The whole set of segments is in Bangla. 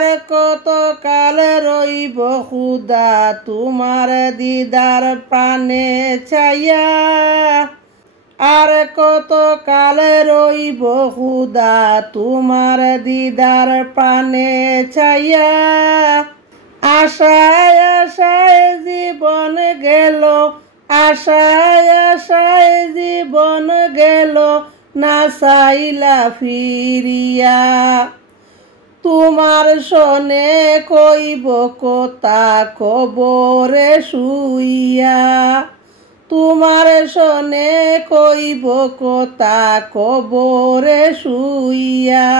আর কত কাল রইব খুদা তোমার দিদার প্রাণে চাইয়া, আর কত কাল রইব খুদা তোমার দিদার প্রাণে চাইয়া। আশায় আশায় জীবন গেল, আশায় আশায় জীবন গেল, না চাইলা ফিরিয়া। তোমার শোনে কইব কথা কবরে শুইয়া, তোমার শোনে কইব কথা কবরে শুইয়া।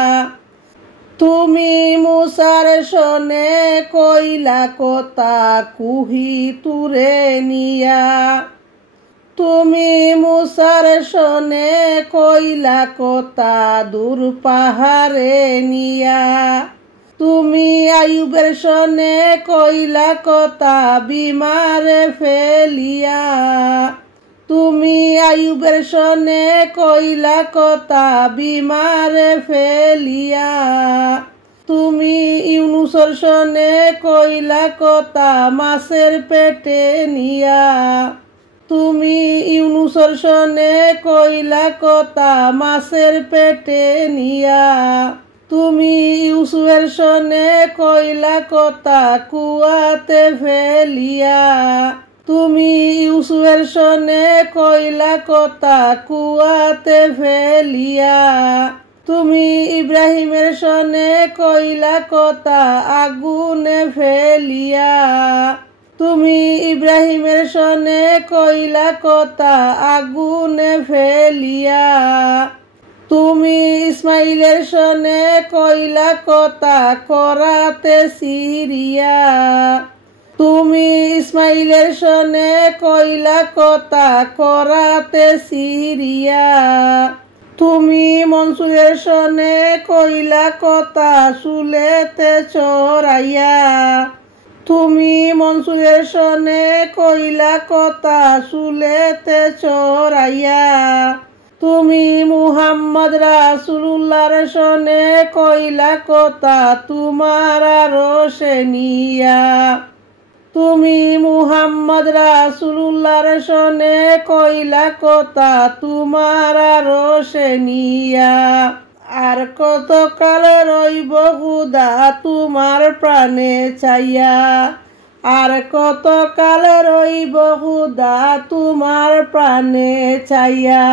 তুমি মুসার শোনে কইলা কথা কুহি তুরে নিয়া, তুমি মুসার শোনে কইলা কথা দূর পাহাড়ে নিয়া। তুমি আইয়ুবের শোনে কইলা কথা বিমারে ফেলিয়া, তুমি আইয়ুবের শোনে কইলা কথা বিমারে ফেলিয়া। তুমি ইউনুসর শোনে কইলা কথা মাছের পেটে নিয়া, তুমি ইউনুসর শোনে কইলা কথা মাছের পেটে নিয়া। তুমি ইউসুফের শোনে কইলা কথা কুয়াতে ফেলিয়া, তুমি ইউসুফের শোনে কইলা কথা কুয়াতে ফেলিয়া। তুমি ইব্রাহিমের শোনে কইলা কথা আগুনে ফেলিয়া, তুমি ইব্রাহিমের শোনে কইলা কথা আগুনে ফেলিয়া। তুমি ইসমাইলের শোনে কইলা কথা করাতে সিরিয়া, তুমি ইসমাইলের শোনে কইলা কথা করাতে সিরিয়া। তুমি মনসুরের শোনে কইলা কথা চুলেতে চড়াইয়া, তুমি মনসুরের শোনে কইলা কথা চুলেতে চড়াইয়া। তুমি মুহাম্মদ রাসূলুল্লাহর শোনে কইলা কথা তোমার আরশে নিয়া, তুমি মুহাম্মদ রাসূলুল্লাহর শোনে কইলা কথা তোমার আরশে নিয়া। আর কত কাল রইব খুদা তোমার প্রাণে চাইয়া, আর কত কাল রইব খুদা তোমার প্রাণে চাইয়া।